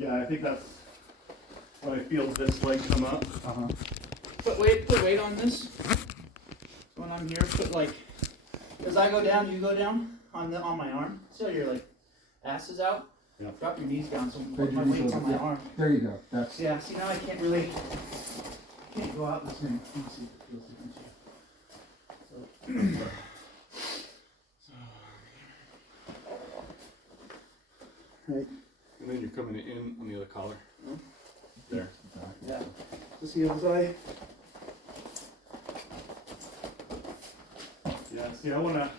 Yeah, I think that's when I feel this leg come up. Put weight on this. When I'm here, put like, as I go down, you go down on my arm. So your like ass is out. Yeah. Drop your knees down so Bend my your knees weight's on over. my Yeah. arm. There you go. That's Yeah, see now I can't go out this way. Let me see if it feels different here. right. And then you're coming in on the other collar. There. Yeah. Just see as I. Yeah, see, I wanna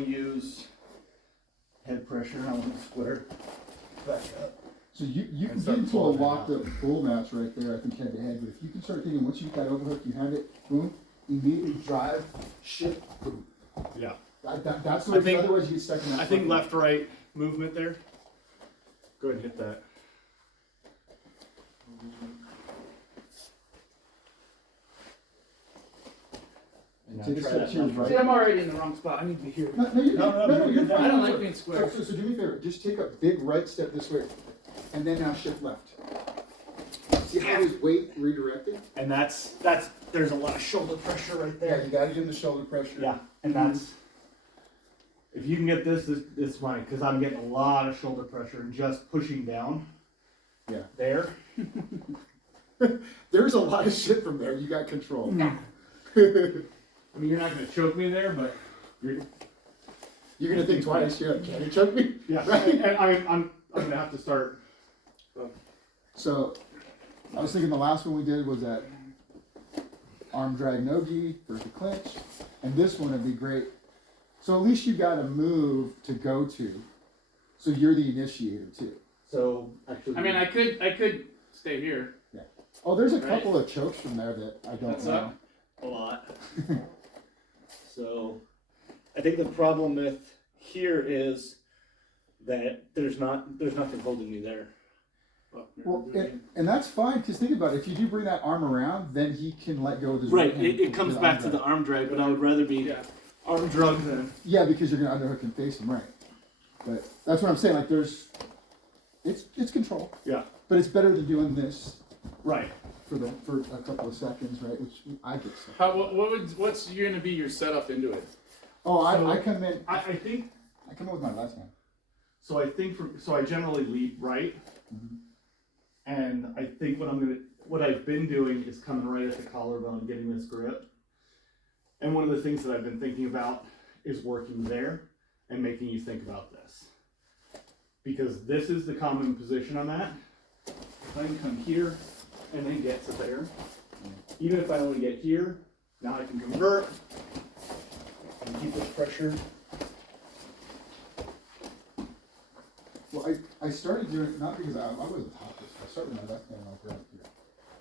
use head pressure. I want to split her back up. So you can And get start into a pulling it locked out. up bull match right there, I think head to head, but if you can start thinking, once you get that overhook, you have it, boom, immediately drive, shift, boom. Yeah. That's the I way, think- otherwise you get stuck in that. I think fucking- left-right movement there. Go ahead and hit that. And Take a try step that to your left right. See, I'm already in the wrong spot. I need to be here. No, you're you're fine. I don't like being square. So do me a favor, just take a big right step this way, and then now shift left. See how his weight redirected? And that's there's a lot of shoulder pressure right Yeah, there. you gotta give him the shoulder pressure. Yeah, and that's if you can get this is fine because I'm getting a lot of shoulder pressure and just pushing down. Yeah. There. There's a lot of shit from there, you got control. I mean, you're not gonna choke me there, but you're. You're gonna think twice, you're like, can you choke me? Yeah, Right? and I'm gonna have to start. So, I was thinking the last one we did was that arm drag no-gi versus the clinch, and this one would be great. So at least you got a move to go to, so you're the initiator too. So actually, I mean, I could stay here. Oh, there's a Right. couple of chokes from there that I don't That's know. up. a lot. So I think the problem with here is that there's nothing holding me there. Well, and that's fine, because think about it, if you do bring that arm around, then he can let go of his Right, hand it comes with back arm to the drag. arm drag, but I would rather be Yeah. arm drug than. Yeah, because you're gonna underhook and face him, right. But that's what I'm saying, like it's control. Yeah. But it's better than doing this Right. for a couple of seconds, right? Which I get stuck. What's gonna be your setup into it? Oh, So- I come in. I think I come in with my left hand. so. I generally lead right, and I think what I've been doing is coming right at the collarbone, getting this grip. And one of the things that I've been thinking about is working there and making you think about this, because this is the common position I'm at. If I can come here and then get to there, even if I only get here, now I can convert and keep this pressure. Well, I started doing it not because I wasn't taught this. I started with my left hand like right here,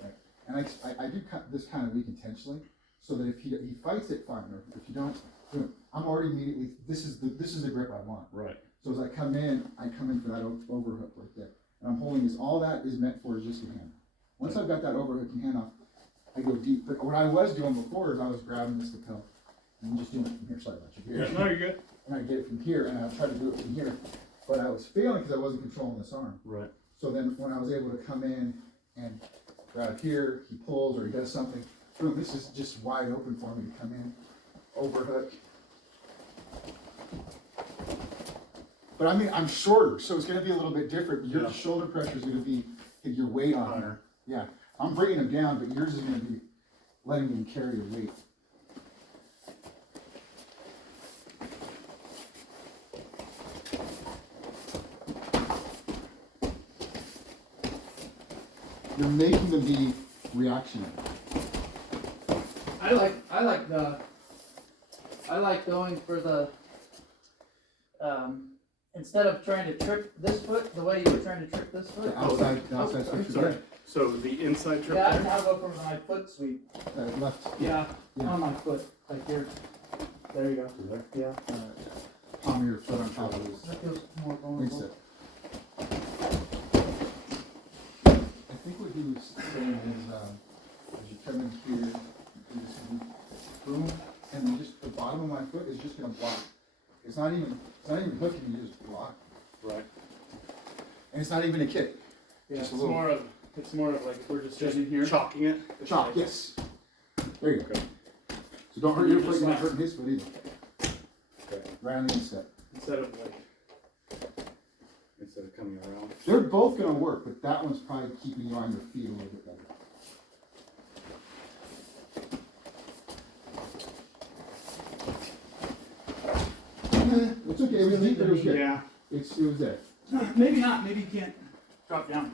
right? And I do this kind of weak intentionally, so that if he fights it, fine. Or if you don't, boom, I'm already immediately. This is the grip I want. Right. So as I come in for that overhook right there, and I'm holding this. All that is meant for is just your hand. Once I've got that overhook and hand off, I go deep. But what I was doing before is I was grabbing this lapel and just doing it from here. Sorry about you. Here. No, you're good. And I get it from here, and I try to do it from here. But I was failing because I wasn't controlling this arm. Right. So then when I was able to come in and grab here, he pulls or he does something, boom, this is just wide open for me to come in, overhook. But I mean, I'm shorter, so it's gonna be a little bit different. Your Yeah. shoulder pressure is gonna be your weight on Higher. her. Yeah, I'm bringing him down, but yours is gonna be letting him carry your weight. You're making them be reactionary. I like going for the instead of trying to trip this foot the way you were trying to trip this foot. The outside sorry. switch. Sorry. So the inside trip Yeah, there? now go for my foot sweep. Left. Yeah, Yeah. on my foot, like here. There you go. There. Yeah, Palm of your foot on top of his that feels more wing vulnerable. set. I think what he was saying is, as you come in here, you just boom, and then just the bottom of my foot is just gonna block. It's not even hooking, you just block. Right. And it's not even a kick. Yeah, Just it's a little. more of like if we're just sitting here. Chalking it. Chop, yes. There you go. So don't hurt your foot, you're not hurting his foot either. Okay. Right on the instep. Instead of coming around. They're both gonna work, but that one's probably keeping you on your feet a little bit better. It's okay, it was deep, but it was good. Yeah. It was there. Maybe not. Maybe you can't drop down.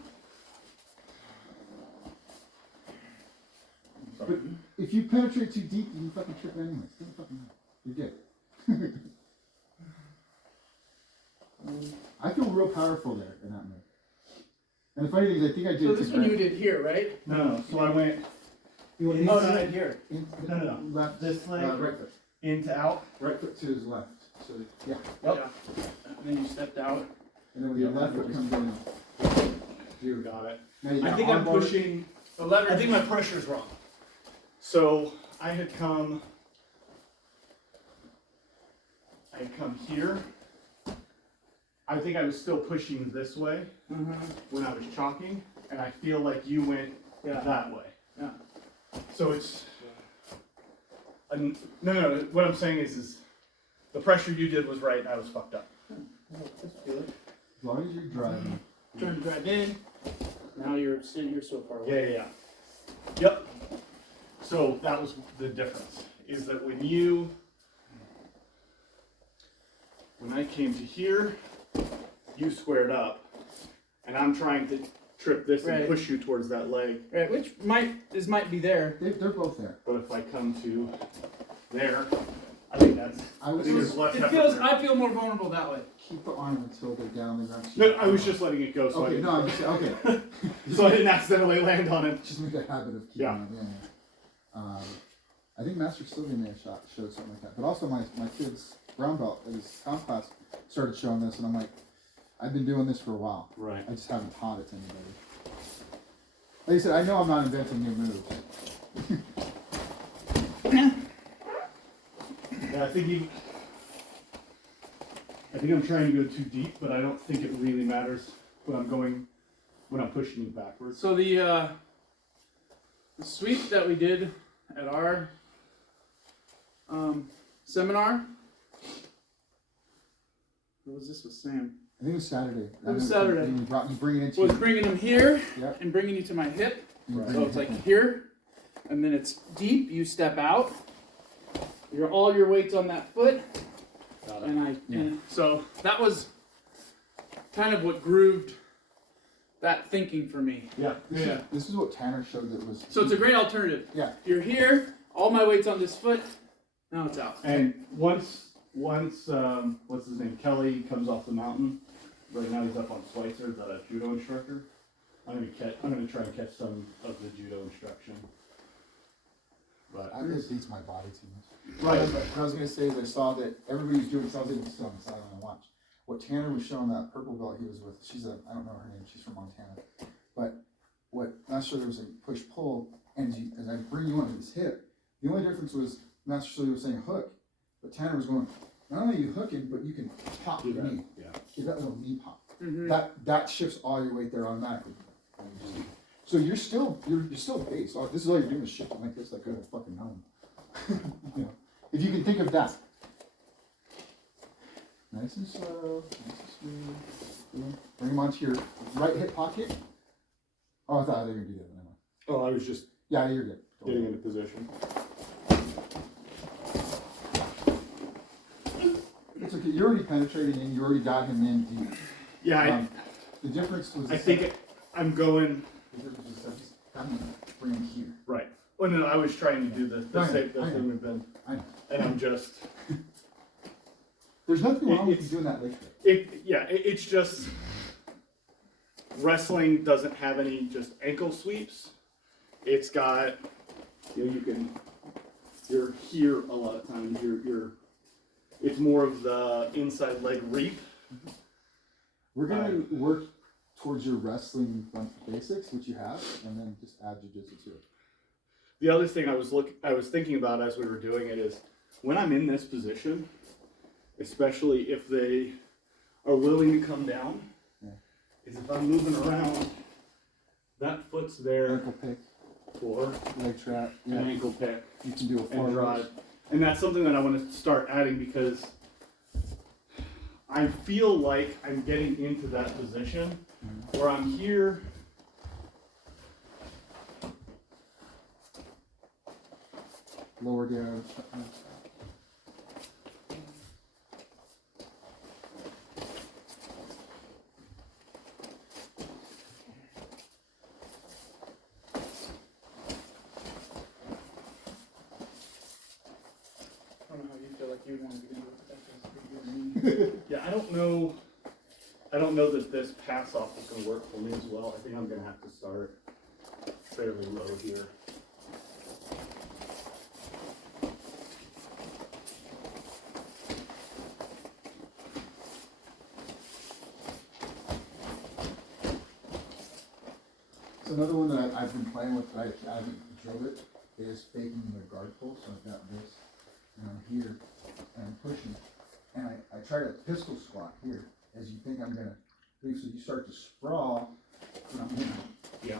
But if you penetrate too deep, you can fucking trip anyways. Doesn't fucking matter. You're good. I feel real powerful there in that move. And the funny thing is, I think I did. So it this to one you Grant. did here, right? No. So I went. Oh, no, here. No. Left, This leg. right foot. Into out. Right foot to his left. So yeah. Yeah. And then you stepped out. And then with your left foot comes in. You got it. Now you I got think I'm arm bar. pushing. The lever. I think my pressure's wrong. So I had come here. I think I was still pushing this way when I was chalking, and I feel like you went that way. Yeah. So it's no. What I'm saying is the pressure you did was right, and I was fucked up. Let's do it. As long as you're driving. Trying to drive in. Now you're so far away. Yeah. Yep. So that was the difference, is that when I came to here, you squared up, and I'm trying to trip this and Right. push you towards that leg. Right, which might be there. They're both there. But if I come to there, I think that's. I would think just it's left It half feels. of I feel more vulnerable that way. keep the arm until they're down the ground. No, I was just letting it go, so Okay, no, I'm just okay. so I didn't accidentally land on it. Just make a habit of keeping Yeah. it in. I think Master Sylvia may have showed something like that. But also my kid's brown belt at his comp class started showing this, and I'm like, I've been doing this for a while. Right. I just haven't taught it to anybody. Like I said, I know I'm not inventing new moves. Yeah, I think I'm trying to go too deep, but I don't think it really matters when I'm pushing you backwards. So the sweep that we did at our seminar. What was this with Sam? I think it was Saturday. It was Saturday. You bring it into Was bringing them here Yep. and bringing you to my hip. Right. So it's like here, and then it's deep. You step out. All your weight's on that foot, Got it. and so that was kind of what grooved that thinking for me. Yeah. This is what Tanner showed that was. So it's a great alternative. Yeah. You're here. All my weight's on this foot. Now it's out. And once what's his name, Kelly comes off the mountain. Right now he's up on Schweitzer, the judo instructor. I'm gonna try and catch some of the judo instruction. But It beats my body too much. Right. What I was going to say is I saw that everybody was doing something on my watch. What Tanner was showing, that purple belt he was with, I don't know her name, she's from Montana. But Master Shirley was saying push-pull, and as I bring you onto his hip, the only difference was Master Shirley was saying hook, but Tanner was going, not only are you hooking, but you can pop your knee. Yeah. Give that little knee pop. Mm-hmm. That shifts all your weight there automatically. So you're still base. This is all you're doing is shifting like this, like a fucking helm. You know, if you can think of that. Nice and slow, nice and smooth. Bring them onto your right hip pocket. Oh, I thought they were gonna do that. Never mind. Oh, I was just Yeah, you're good. getting into position. It's okay. You're already penetrating in. You already got him in deep. Yeah, The difference was. I think I'm going The difference was that I'm gonna bring him here. right. Well, no, I was trying to do the I know, same I know. thing we've been, I know. and I'm just. There's nothing wrong with It's- you doing that like that. It's just wrestling doesn't have any just ankle sweeps. It's got, you're here a lot of times. It's more of the inside leg reap. We're gonna work towards your wrestling basics, which you have, and then just add jiu-jitsu to it. The other thing I was thinking about as we were doing it is when I'm in this position, especially if they are willing to come down, Yeah. is if I'm moving around, that foot's there Ankle pick, for leg trap. Yeah. an ankle pick You can do a and forward drive. And that's something that I want to start adding because I feel like I'm getting into that position where I'm here. lower down. I don't know how you feel like you want to get into it, but that feels pretty good to me. Yeah, I don't know that this pass off is going to work for me as well. I think I'm going to have to start fairly low here. So another one that I've been playing with, but I haven't drilled it, is faking the guard pull. So I've got this, and I'm here, and I'm pushing, and I try to pistol squat here, as you think I'm gonna leave. So you start to sprawl, and I'm in. Yeah.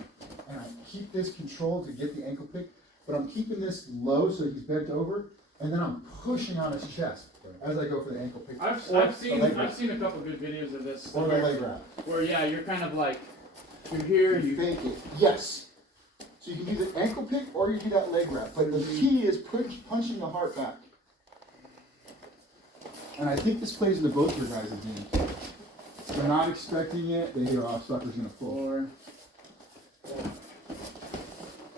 And I keep this controlled to get the ankle pick, but I'm keeping this low so he's bent over, and then I'm pushing on his chest as I go for the ankle pick. I've seen a couple good videos of this. Or the leg wrap. Where you're kind of like, you're here, You you fake it. Yes. So you can do the ankle pick or you do that leg wrap. But the key is punching the heart back. And I think this plays into both your guys' games. They're not expecting it. They hear, oh, sucker's going to pull. or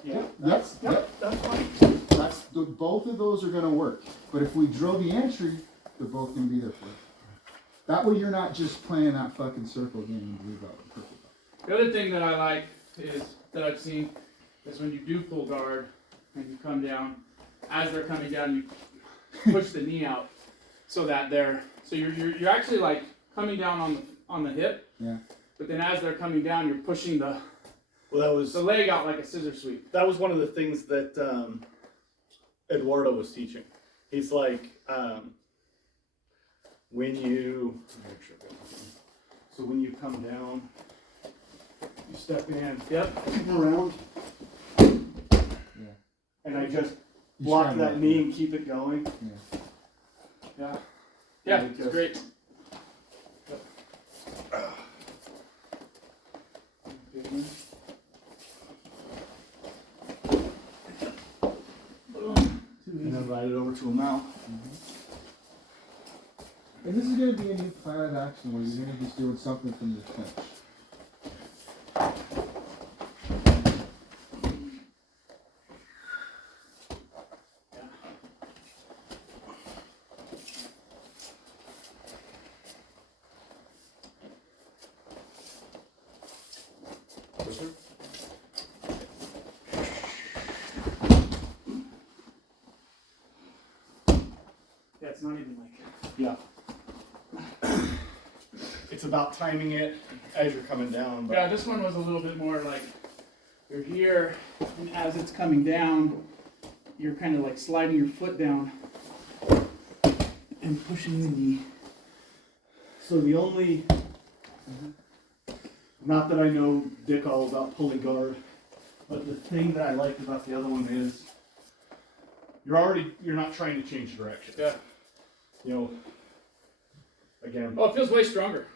Yeah. Yep. That's fine. Both of those are going to work. But if we drill the entry, they're both going to be there for you. That way you're not just playing that fucking circle game and blue belt. Purple belt. the other thing that I like is that I've seen is when you do pull guard and you come down, as they're coming down, you push the knee out so that you're actually like coming down on the hip. Yeah. But then as they're coming down, you're pushing the Well, leg out like a scissor sweep. that was one of the things that Eduardo was teaching. He's like, when you come down, you step in, come around, and I just block that knee and keep it going. Yeah, it's great. And then ride it over to him now. And this is going to be a new plan of action where you're going to be doing something from the clinch. Yeah, it's not even like. Yeah. It's about timing it as you're coming down. But Yeah, this one was a little bit more like you're here, and as it's coming down, you're kind of like sliding your foot down and pushing the knee. So the only, not that I know dick all about pulling guard, but the thing that I liked about the other one is you're not trying to change direction. Yeah. You know, again, Oh, it feels way stronger.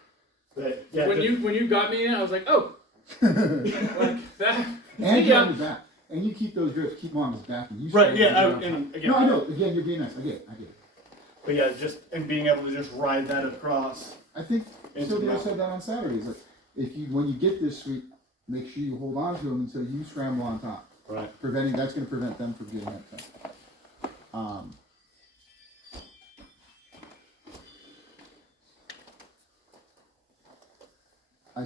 that, yeah. When you got me in, I was like, oh, like that. And Yeah. on his back. And you keep those grips, keep them on his back. And you Right, yeah, and again. no, I know. Again, you're being nice. I get it. But yeah, and being able to just ride that across. I think Into Sylvia the- said that on Saturdays. Like, when you get this sweep, make sure you hold on to them until you scramble on top. Right. That's going to prevent them from getting upset. I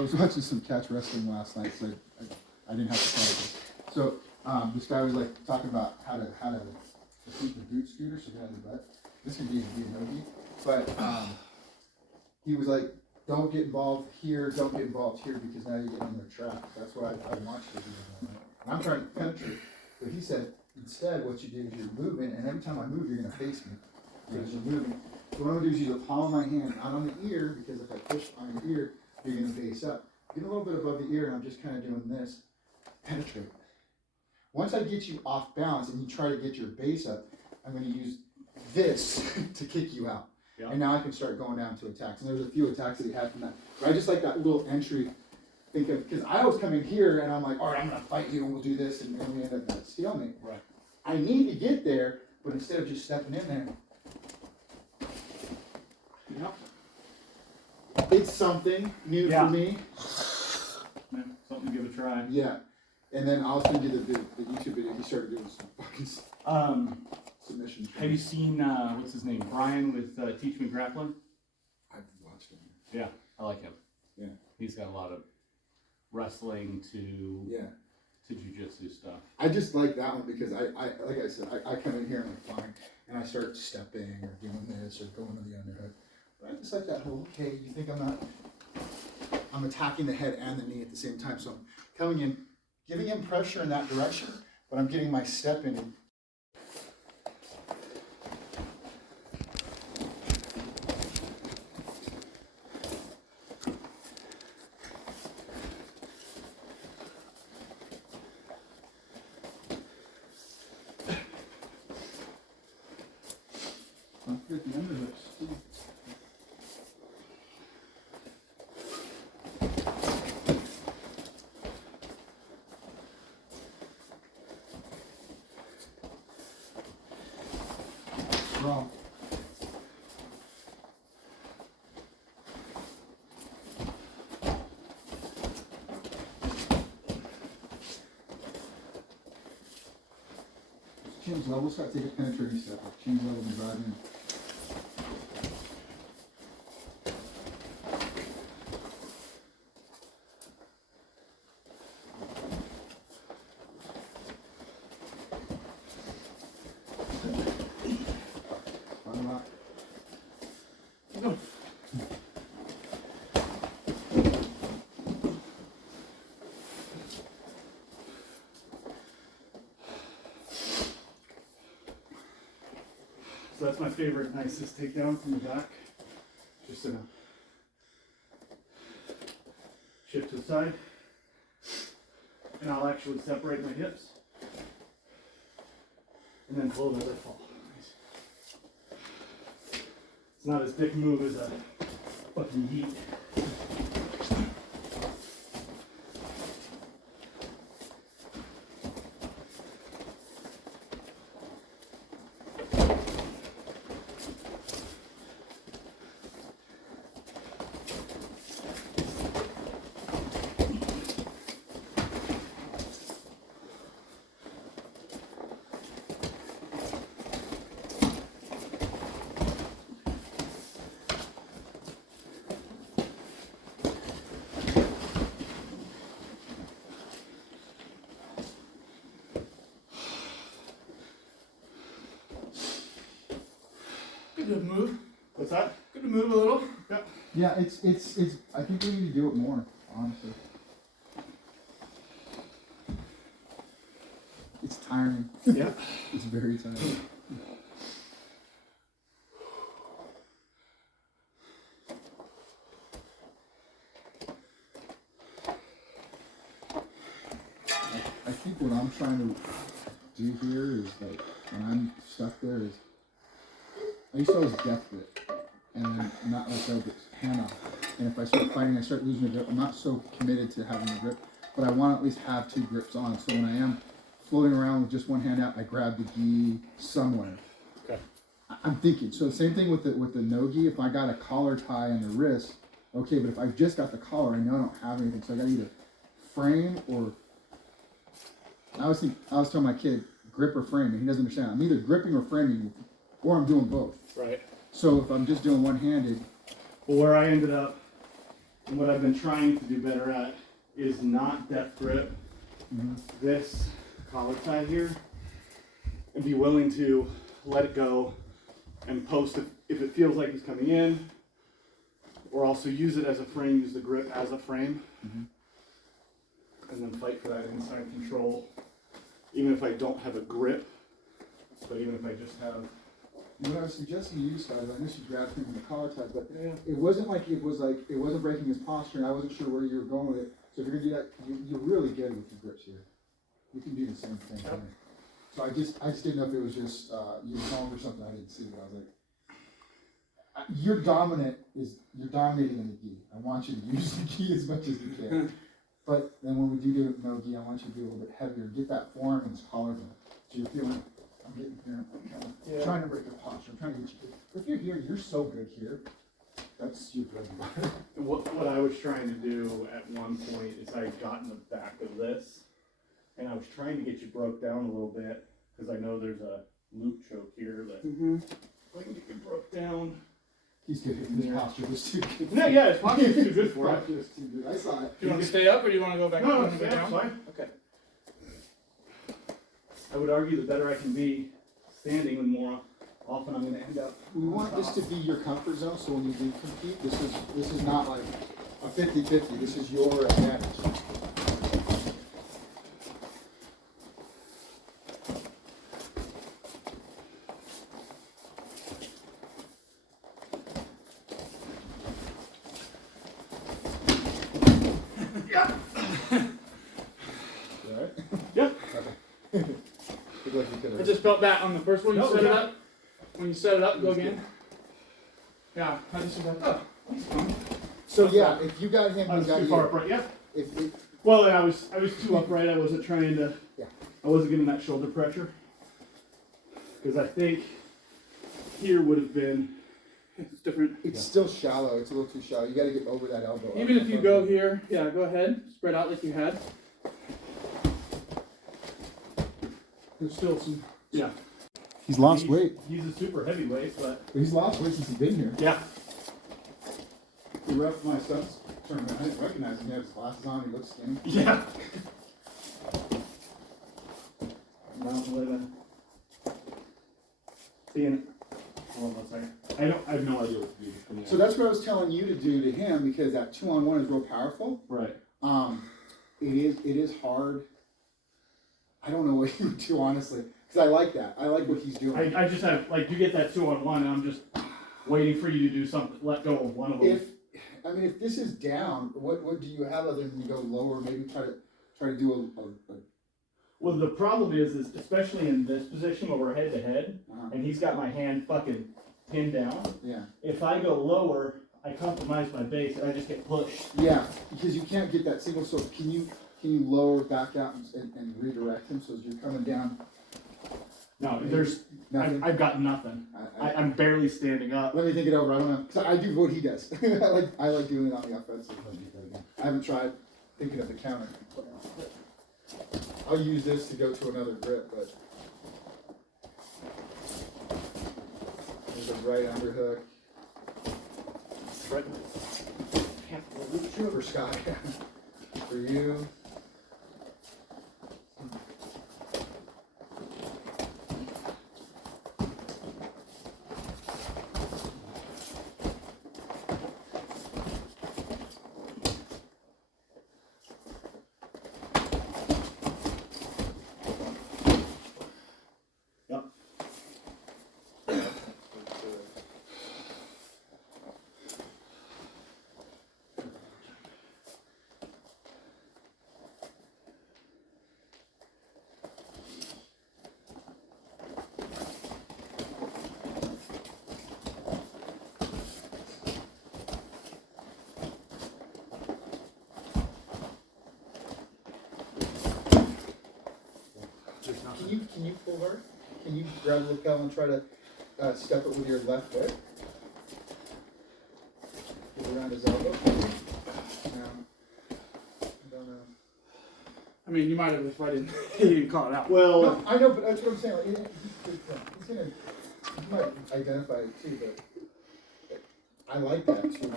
was watching some catch wrestling last night, so I didn't have to practice. So this guy was like talking about how to defeat the boot scooter, so get on the butt. This could be a no-gi, but he was like, don't get involved here, don't get involved here, because now you're getting in their trap. That's what I watched it. I'm trying to penetrate, but he said instead what you do is you're moving, and every time I move, you're gonna face me because you're moving. So what I'm gonna do is use the palm of my hand out on the ear, because if I push on your ear, you're gonna base up. Get a little bit above the ear, and I'm just kind of doing this, penetrate. Once I get you off balance and you try to get your base up, I'm gonna use this to kick you out. Yeah. And now I can start going down to attacks. And there's a few attacks that he had from that. But I just like that little entry. Think of, because I always come in here and I'm like, all right, I'm gonna fight you and we'll do this, and we end up at stalemate. Right. I need to get there, but instead of just stepping in there, Yep. it's something new Yeah. for me. Yeah, something to give a try. Yeah. And then I'll send you the YouTube video. He started doing some fucking submissions. Have you seen what's his name, Brian with Teach Me Grappling? I've watched him. Yeah, I like him. Yeah. He's got a lot of wrestling to Yeah. jujitsu stuff. I just like that one because I like I said, I come in here and I'm fine, and I start stepping or doing this or going to the underhook. But I just like that whole, okay, you think I'm attacking the head and the knee at the same time. So I'm coming in, giving him pressure in that direction, but I'm getting my step in. Don't forget the underhooks too. Wrong. Change level, start taking a penetrating step up. Change level and drive in. Run out. Go. So that's my favorite, nicest takedown from the back. Just gonna shift to the side, and I'll actually separate my hips, and then pull it as I fall. It's not as big a move as a fucking yeet. Good move. What's that? Good to move a little. Yeah. Yeah, it's. I think we need to do it more, honestly. It's tiring. Yeah. It's very tiring. I think what I'm trying to do here is like when I'm stuck there is I used to always death grip and then not let go of the hand off. And if I start fighting, I start losing the grip. I'm not so committed to having the grip, but I want to at least have two grips on. So when I am floating around with just one hand out, I grab the gi somewhere. Okay. I'm thinking. So same thing with the no gi. If I got a collar tie on the wrist, okay. But if I've just got the collar, I know I don't have anything. So I got to either frame or. I was telling my kid, grip or frame, and he doesn't understand. I'm either gripping or framing, or I'm doing both. Right. So if I'm just doing one-handed, Well, where I ended up, and what I've been trying to do better at, is not death grip this collar tie here, and be willing to let it go and post if it feels like he's coming in, or also use it as a frame, use the grip as a frame, and then fight for that inside control, even if I don't have a grip, but even if I just have What I was suggesting to you guys, I know she grabbed him in the collar ties, but Yeah. it wasn't it wasn't breaking his posture, and I wasn't sure where you were going with it. So if you're gonna do that, you're really good with your grips here. You can do the same thing. Yep. So I just didn't know if it was just you were home or something. I didn't see, but I was like, you're dominating in the gi. I want you to use the gi as much as you can. But then when we do no gi, I want you to be a little bit heavier. Get that forearm and this collarbone. So you're feeling. I'm getting here. I'm trying to break your posture. I'm trying to get you. If you're here, you're so good here. That's your bread and butter. What I was trying to do at one point is I got in the back of this, and I was trying to get you broke down a little bit because I know there's a loop choke here that if I can get you broke down. He's good. His posture was too good. No, yeah, his posture is too good for it. Posture was too good. I saw it. Do you want to stay up or do you want to go back? No, go yeah, down? fine. Okay. I would argue the better I can be standing, the more often I'm going to end up. We want this to be your comfort zone, so when you do compete, this is not like a 50-50. This is your advantage. You all right? Yeah. Okay. Looked like you could I have. just felt that on the first one you No, set it yeah. up. When you set it up, go again. Yeah, I just was like, oh, he's fine. So yeah, if you got him, I you was got too far you. upright. Yeah. If Well, I was too upright. I wasn't trying to. Yeah. I wasn't getting that shoulder pressure because I think here would have been. It's different. it's still shallow, it's a little too shallow. You got to get over that elbow. Even if you go here, yeah, go ahead. Spread out like you had. There's still some. Yeah. He's lost weight. He's a super heavyweight, but He's lost weight since he's been here. yeah. He left my son's tournament. I didn't recognize him. He had his glasses on. He looked skinny. Yeah. Mountain living. Seeing. Hold on one second. I have no idea what to do. So that's what I was telling you to do to him, because that 2-on-1 is real powerful. Right. It is hard. I don't know what you would do, honestly, because I like that. I like what he's doing. I just have like you get that 2-on-1 and I'm just waiting for you to do something. Let go of one of them. If this is down, what do you have other than you go lower? Maybe try to do a Well, the problem is especially in this position where we're head to head, uh-huh. and he's got my hand fucking pinned down. Yeah. If I go lower, I compromise my base and I just get pushed. Yeah, because you can't get that single. So can you lower back out and redirect him? So as you're coming down. No, there's. Nothing. I've got nothing. I'm barely standing up. Let me think it over. I don't know, because I do what he does. I like doing it on the offensive. I haven't tried thinking of the counter. I'll use this to go to another grip, but there's a right underhook. Right. For Scott. For you. Yep. Can you pull her? Can you grab the lapel and try to step it with your left foot? Get around his elbow. No. I don't know. I mean, you might have if I didn't. He didn't call it out. Well, No, I know, but that's what I'm saying. Like, he's gonna, he might identify it too, but I like that too.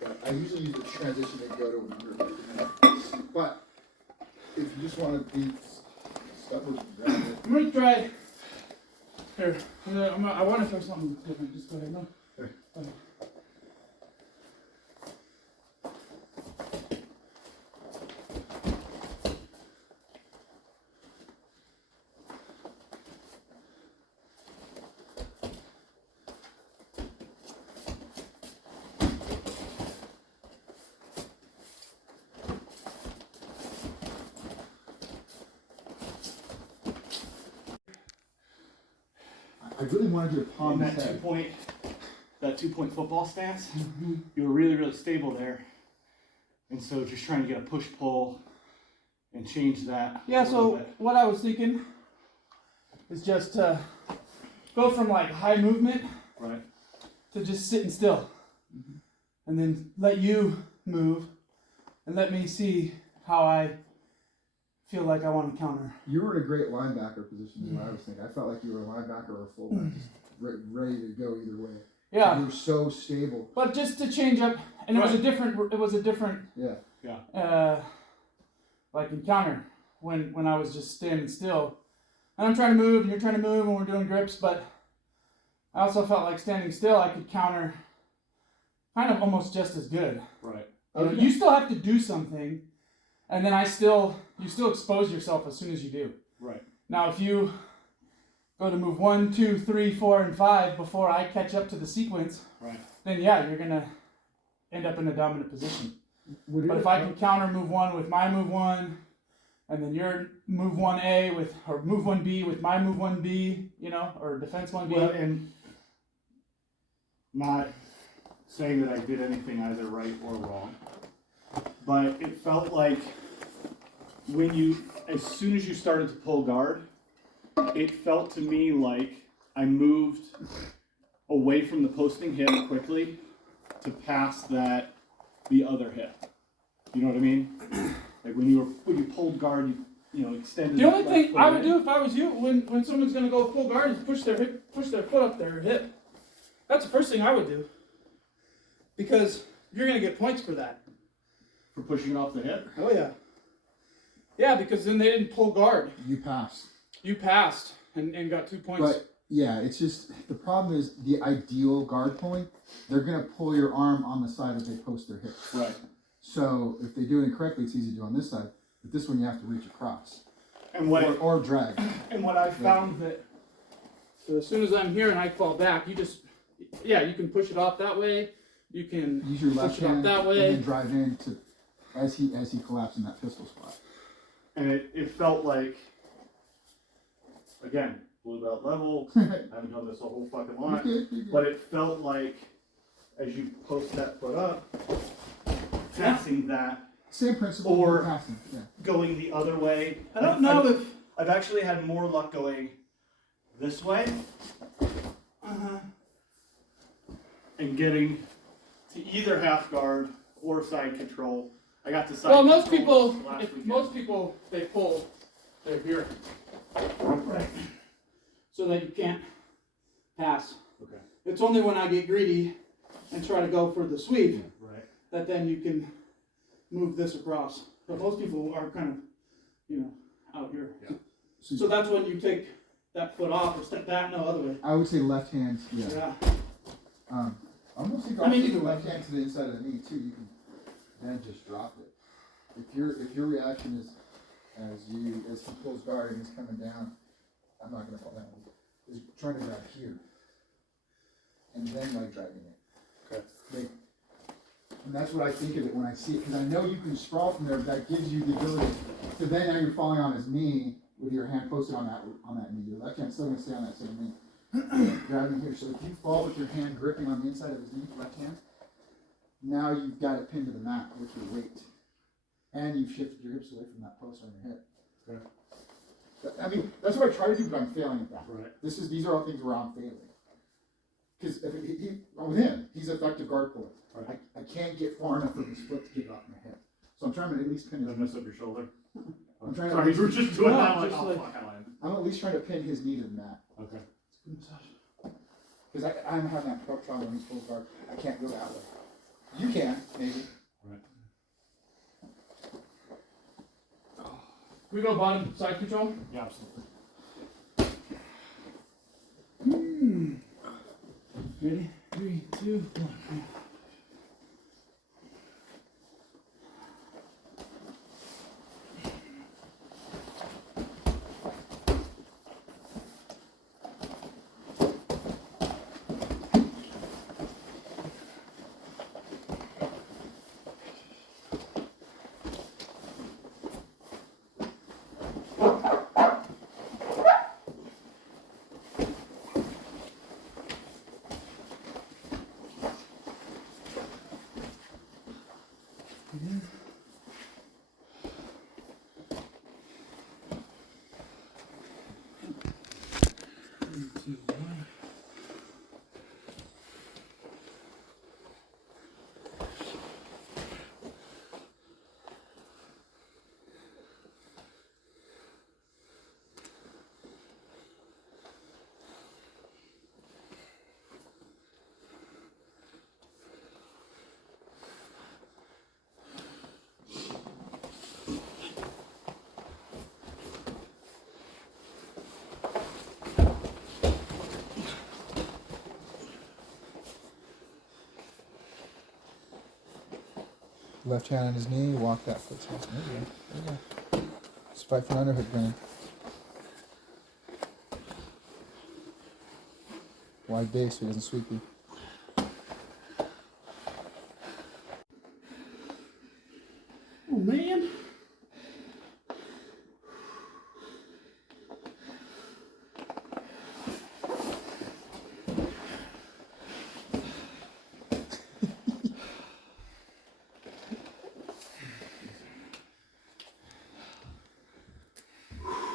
But I usually use the transition to go to another. But if you just want to be stubborn, grab it. I'm gonna try. Here, I want to try something different. Just go ahead. No. Here. Okay. I really wanted you to in palm his that head. that 2-point football stance, you were really, really stable there. And so just trying to get a push-pull and change that. Yeah, a little so bit. what I was thinking is just to go from like high movement Right. to just sitting still. And then let you move and let me see how I feel like I want to counter. You were in a great linebacker position is what I was thinking. I felt like you were a linebacker or a fullback, just ready to go either way. Yeah. You were so stable. But just to change up, and it was a different Yeah. like encounter when I was just standing still. And I'm trying to move and you're trying to move and we're doing grips, but I also felt like standing still I could counter kind of almost just as good. Right. Okay. You still have to do something, and then you still expose yourself as soon as you do. Right. Now if you go to move 1, 2, 3, 4, and 5 before I catch up to the sequence, Right. then yeah, you're gonna end up in a dominant position. Would But it- if I can counter move 1 with my move 1, and then your move 1A with, or move 1B with my move 1B, you know, or defense 1B. Well, and not saying that I did anything either right or wrong, but it felt like as soon as you started to pull guard, it felt to me like I moved away from the posting hip quickly to pass the other hip. You know what I mean? Like when you pulled guard, you extended. The only that thing foot I would in. do if I was you, when someone's gonna go full guard, is push their foot up their hip. That's the first thing I would do. Because you're gonna get points for that. For pushing it off the hip. Oh yeah. Yeah, because then they didn't pull guard. You passed. You passed and got 2 points. But yeah, it's just the problem is the ideal guard pulling, they're gonna pull your arm on the side that they post their hip. Right. So if they do it incorrectly, it's easy to do on this side. But this one you have to reach across. And what Or drag. and what I found that So as soon as I'm here and I fall back, you can push it off that way. You can Use your left push it off hand that and way. then drive in to as he collapses in that pistol spot. and it felt like, again, blue belt level. I haven't done this a whole fucking lot, You're good. but it felt like as you post that foot up, passing that, Same principle. Or- you're passing. Yeah. going the other way. I don't know if I've actually had more luck going this way and getting to either half guard or side control. I got to side well, control most people, last if weekend. most people, they pull their here, Right. so that you can't pass. Okay. It's only when I get greedy and try to go for the sweep Right. that then you can move this across. But most people are kind of, out here. Yeah. So that's when you take that foot off or step back. No, other way. I would say left hand. Yeah. Yeah. Almost think I mean, take either the way. left hand to the inside of the knee too. You can then just drop it. If your reaction is as he pulls guard and he's coming down, I'm not gonna fall down. Is trying to grab here and then leg dragging it. Okay. And that's what I think of it when I see it, because I know you can sprawl from there, but that gives you the ability to then now you're falling on his knee with your hand posted on that knee. Your left hand's still gonna stay on that same knee. Grabbing here. So if you fall with your hand gripping on the inside of his knee, left hand, now you've got it pinned to the mat with your weight. And you've shifted your hips away from that post on your hip. Okay. I mean, that's what I try to do, but I'm failing at that. Right. These are all things where I'm failing. Because with him, he's an effective guard puller. Right. I can't get far enough from his foot to get it off my hip. So I'm trying to at least pin Did I his mess up your shoulder? I'm trying to- Sorry, you were just doing No, that. I'm like, just oh like- fuck, I landed. I'm at least trying to pin his knee to the mat. Okay. Because I'm having that problem when he's full guard. I can't go that way. You can, maybe. Right. We go bottom side control. Yeah, absolutely. Ready? 3, 2, 1. Left hand on his knee, walk that foot. There you go. There you go. Spike for underhook grind. Wide base so he doesn't sweep you.